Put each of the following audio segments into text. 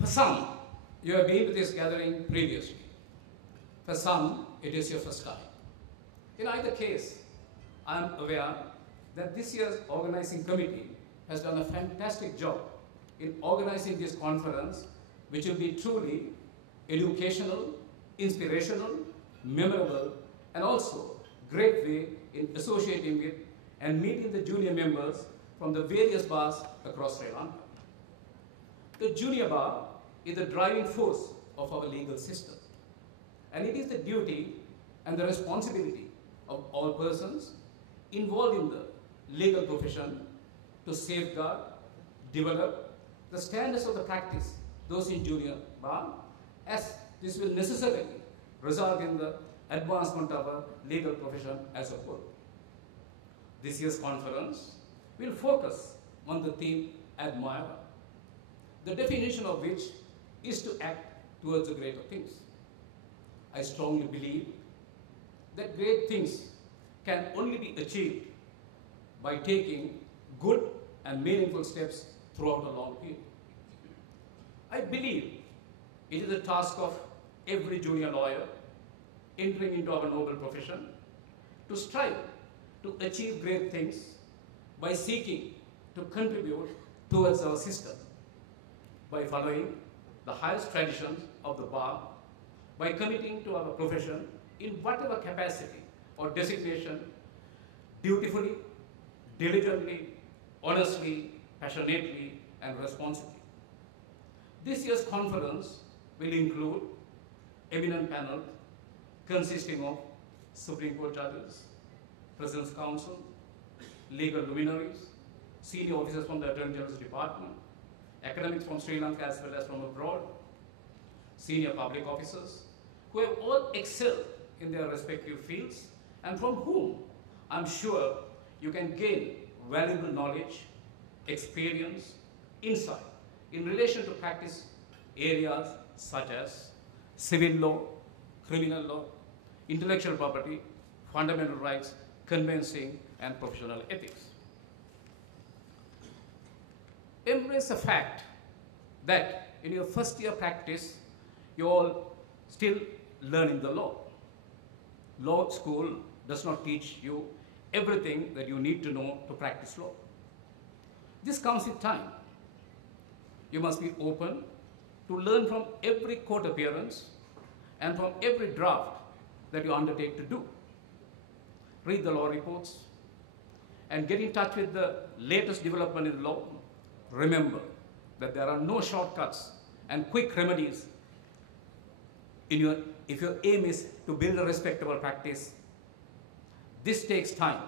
For some, you have been to this gathering previously. For some, it is your first time. In either case, I am aware that this year's organizing committee has done a fantastic job in organizing this conference, which will be truly educational, inspirational, memorable, and also great way in associating with and meeting the junior members from the various bars across Sri Lanka. The junior bar is the driving force of our legal system, and it is the duty and the responsibility of all persons involved in the legal profession to safeguard, develop the standards of the practice, those in junior bar, as this will necessarily result in the advancement of our legal profession as a whole. This year's conference will focus on the theme admirer, the definition of which is to act towards the greater things. I strongly believe that great things can only be achieved by taking good and meaningful steps throughout a long period. I believe it is the task of every junior lawyer entering into our noble profession to strive to achieve great things by seeking to contribute towards our system, by following the highest traditions of the bar, by committing to our profession in whatever capacity or designation, dutifully, diligently, honestly, passionately, and responsibly. This year's conference will include eminent panel consisting of Supreme Court judges, President's Counsel, legal luminaries, senior officers from the Attorney General's Department, academics from Sri Lanka as well as from abroad, senior public officers who have all excelled in their respective fields and from whom I'm sure you can gain valuable knowledge, experience, insight in relation to practice areas such as civil law, criminal law, intellectual property, fundamental rights, conveyancing, and professional ethics. Embrace the fact that in your first year practice, you're all still learning the law. Law school does not teach you everything that you need to know to practice law. This comes with time. You must be open to learn from every court appearance and from every draft that you undertake to do. Read the law reports and get in touch with the latest development in law. Remember that there are no shortcuts and quick remedies if your aim is to build a respectable practice. This takes time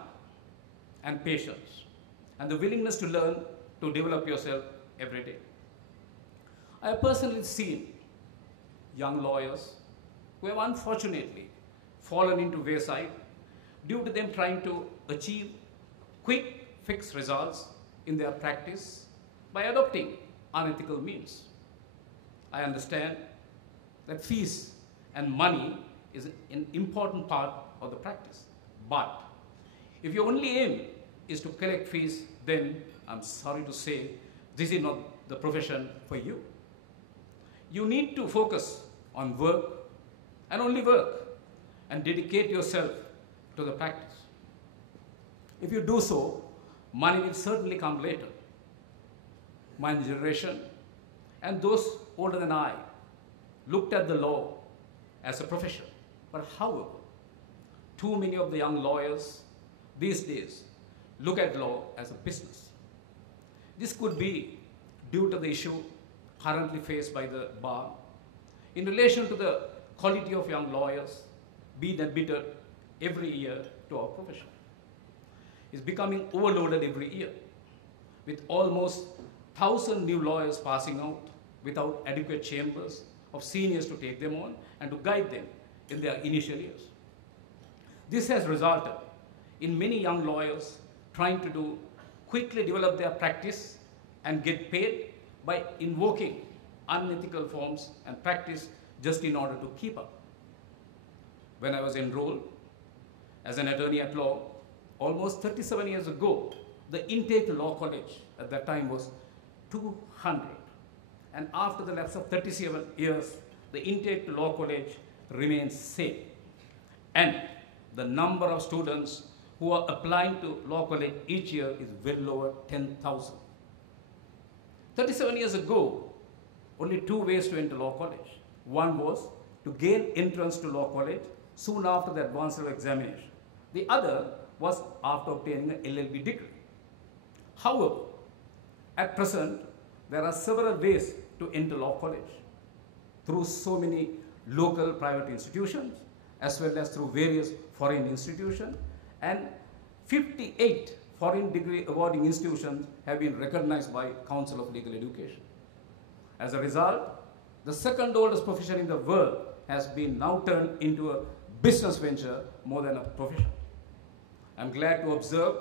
and patience and the willingness to learn to develop yourself every day. I have personally seen young lawyers who have unfortunately fallen into wayside due to them trying to achieve quick fixed results in their practice by adopting unethical means. I understand that fees and money is an important part of the practice. But if your only aim is to collect fees, then I'm sorry to say this is not the profession for you. You need to focus on work and only work and dedicate yourself to the practice. If you do so, money will certainly come later. My generation and those older than I looked at the law as a profession. But however, too many of the young lawyers these days look at law as a business. This could be due to the issue currently faced by the bar in relation to the quality of young lawyers being admitted every year to our profession. It's becoming overloaded every year, with almost 1,000 new lawyers passing out without adequate chambers of seniors to take them on and to guide them in their initial years. This has resulted in many young lawyers trying to quickly develop their practice and get paid by invoking unethical forms and practice just in order to keep up. When I was enrolled as an attorney at law almost 37 years ago, the intake to law college at that time was 200. and after the lapse of 37 years, the intake to law college remains same. And the number of students who are applying to law college each year is well over 10,000. 37 years ago, only two ways to enter law college. One was to gain entrance to law college soon after the advanced level examination. The other was after obtaining an LLB degree. However, at present, there are several ways to enter law college through so many local private institutions as well as through various foreign institutions, and 58 foreign degree awarding institutions have been recognized by Council of Legal Education. As a result, the second oldest profession in the world has been now turned into a business venture more than a profession. I'm glad to observe,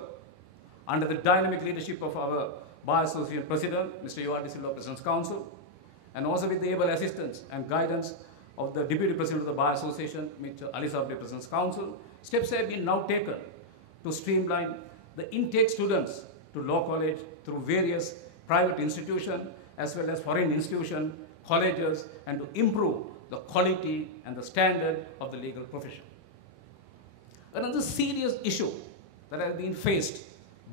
under the dynamic leadership of our Bar Association President, Mr. U.R.D. Silva, President's Council, and also with the able assistance and guidance of the Deputy President of the Bar Association, Mr. Ali Sabri, President's Council, steps have been now taken to streamline the intake students to law college through various private institutions as well as foreign institutions, colleges, and to improve the quality and the standard of the legal profession. Another serious issue that has been faced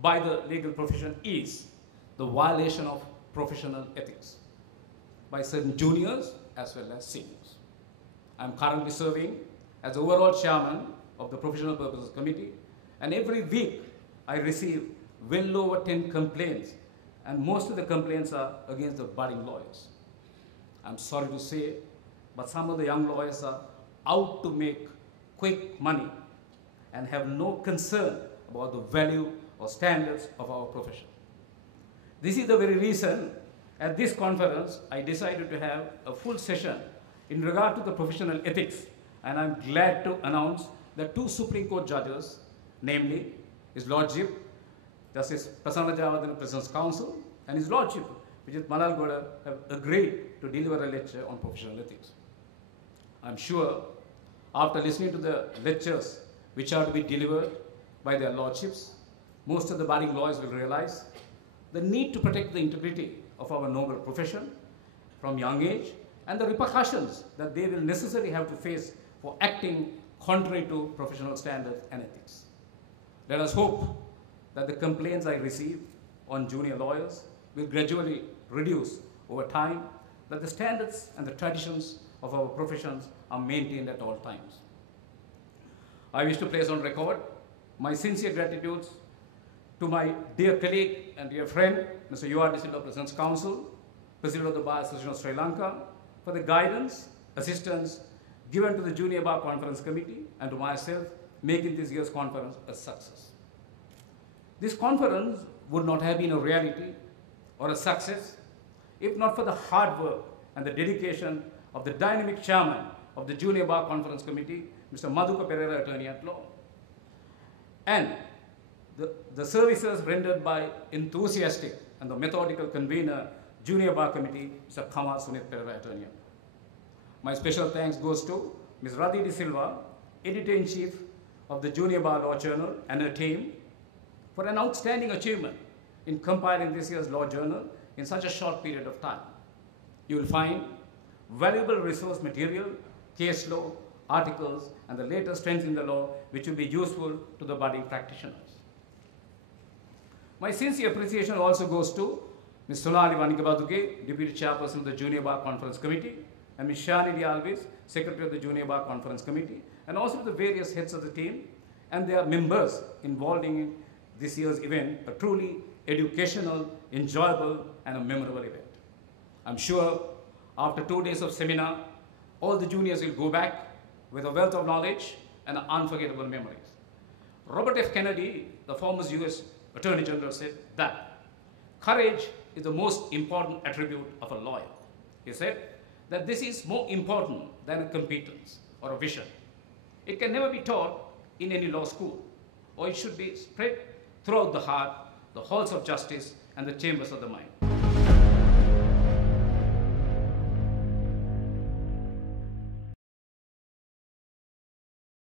by the legal profession is the violation of professional ethics by certain juniors as well as seniors. I am currently serving as overall chairman of the Professional Purposes Committee, and every week I receive well over 10 complaints, and most of the complaints are against the budding lawyers. I'm sorry to say, but some of the young lawyers are out to make quick money and have no concern about the value or standards of our profession. This is the very reason at this conference I decided to have a full session in regard to the professional ethics, and I'm glad to announce that two Supreme Court judges, namely His Lordship, Justice Prasanna Jayawardena, President's Council, and His Lordship, Vijit Malal Goda, have agreed to deliver a lecture on professional ethics. I'm sure after listening to the lectures which are to be delivered by their lordships, most of the budding lawyers will realize the need to protect the integrity of our noble profession from young age and the repercussions that they will necessarily have to face for acting contrary to professional standards and ethics. Let us hope that the complaints I receive on junior lawyers will gradually reduce over time, that the standards and the traditions of our professions are maintained at all times. I wish to place on record my sincere gratitude to my dear colleague and dear friend, Mr. U.R.D. Silva, President's Council, President of the Bar Association of Sri Lanka, for the guidance, assistance given to the Junior Bar Conference Committee and to myself, making this year's conference a success. This conference would not have been a reality or a success if not for the hard work and the dedication of the dynamic chairman of the Junior Bar Conference Committee, Mr. Madhuka Pereira, Attorney at Law, and the services rendered by enthusiastic and the methodical convener, Junior Bar Committee, Mr. Kama Sunit Pereira, Attorney. My special thanks goes to Ms. Radhi De Silva, Editor-in-Chief of the Junior Bar Law Journal, and her team for an outstanding achievement in compiling this year's Law Journal in such a short period of time. You will find valuable resource material, case law, articles, and the latest trends in the law which will be useful to the budding practitioners. My sincere appreciation also goes to Ms. Sonali Vanikabaduke, Deputy Chairperson of the Junior Bar Conference Committee, and Ms. Shani Dialvis, Secretary of the Junior Bar Conference Committee, and also the various heads of the team and their members involved in this year's event, a truly educational, enjoyable, and a memorable event. I'm sure after 2 days of seminar, all the juniors will go back with a wealth of knowledge and unforgettable memories. Robert F. Kennedy, the former US Attorney General, said that courage is the most important attribute of a lawyer. He said that this is more important than a competence or a vision. It can never be taught in any law school, or it should be spread throughout the heart, the halls of justice, and the chambers of the mind.